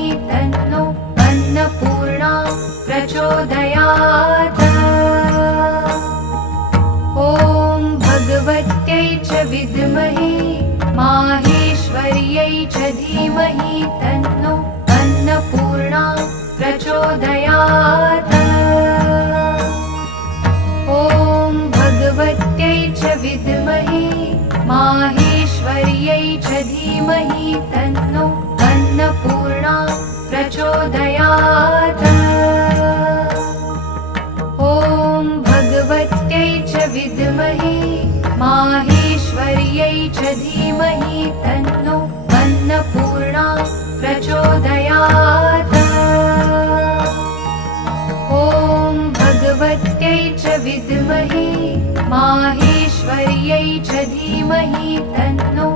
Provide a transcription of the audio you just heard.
धीमहि तन्नो अन्नपूर्णा प्रचोदयात्। ॐ भगवत्यै च विद्महे माहेश्वर्यै च धीमहि तन्नो अन्नपूर्णा प्रचोदयात्। ॐ भगवत्यै च विद्महे माहेश्वर्यै च धीमहि तन्नो अन्नपूर्णा प्रचोदयात्। ॐ भगवत्यै च विद्महे माहेश्वर्यै च धीमहि तन्नो अन्नपूर्णा प्रचोदयात्। ॐ भगवत्यै च विद्महे माहेश्वर्यै च धीमहि तन्नो